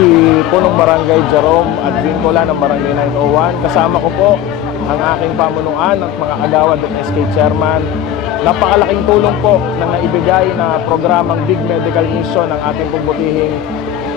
si Punong Barangay Jerome Advincola ng Barangay 901. Kasama ko po ang aking pamunuan at mga kagawad at SK Chairman. Napakalaking tulong po na naibigay na programang Big Medical Mission ng ating pumutihing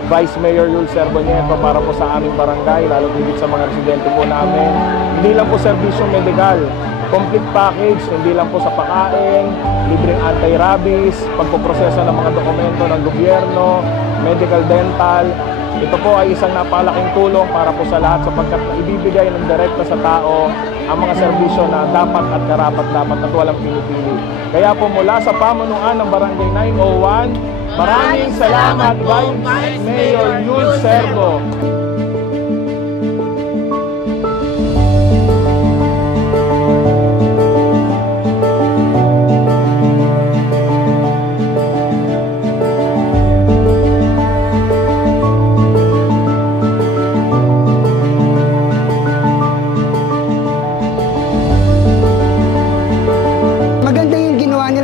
Vice Mayor Yul Servo Nieto para po sa aming barangay, lalo higit sa mga residente po namin. Hindi lang po serbisyong medikal, complete package, hindi lang po sa pagkain, libreng anti-rabies, pagpoproseso ng mga dokumento ng gobyerno, medical, dental. Ito po ay isang napakalaking tulong para po sa lahat sapagkat ibibigay ng direkta sa tao ang mga serbisyo na dapat at karapat-dapat at walang pinipili. Kaya po mula sa pamunuan ng Barangay 901, maraming salamat Vice Mayor Yul Servo.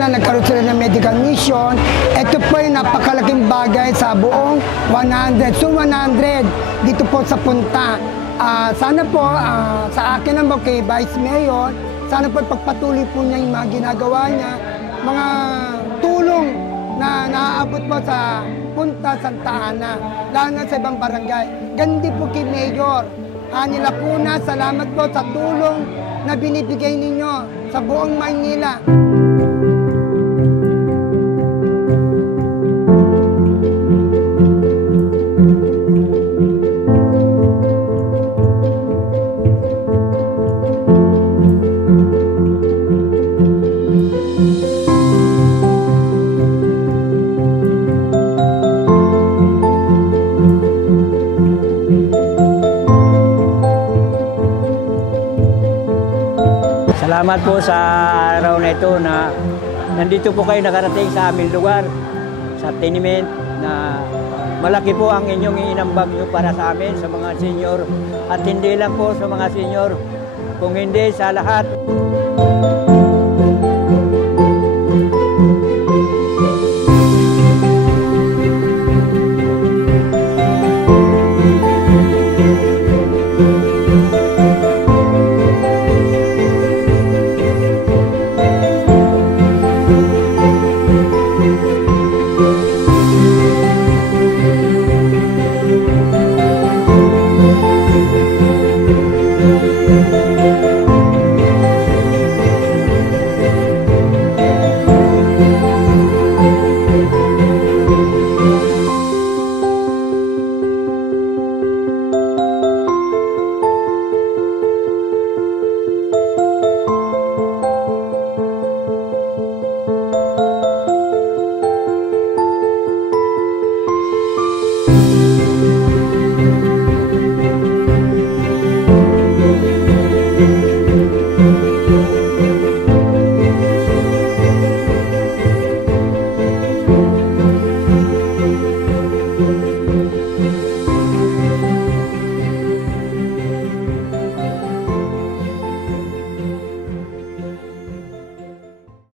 Nagkaroon sila ng medical mission. Ito po ay napakalaking bagay sa buong 100. So 100 dito po sa punta. Sana po sa akin naman kay Vice Mayor, sana po pagpatuloy po niya yung mga ginagawa niya, mga tulong na naaabot po sa Punta Santa Ana, lalo na sa ibang barangay. Gandi po kay Mayor. Nila po na salamat po sa tulong na binibigay ninyo sa buong Maynila. Salamat po sa araw na ito na nandito po kayo nakarating sa aming lugar, sa tenement na malaki po ang inyong iinambag nyo para sa amin, sa mga senior. At hindi lang po sa mga senior, kung hindi sa lahat.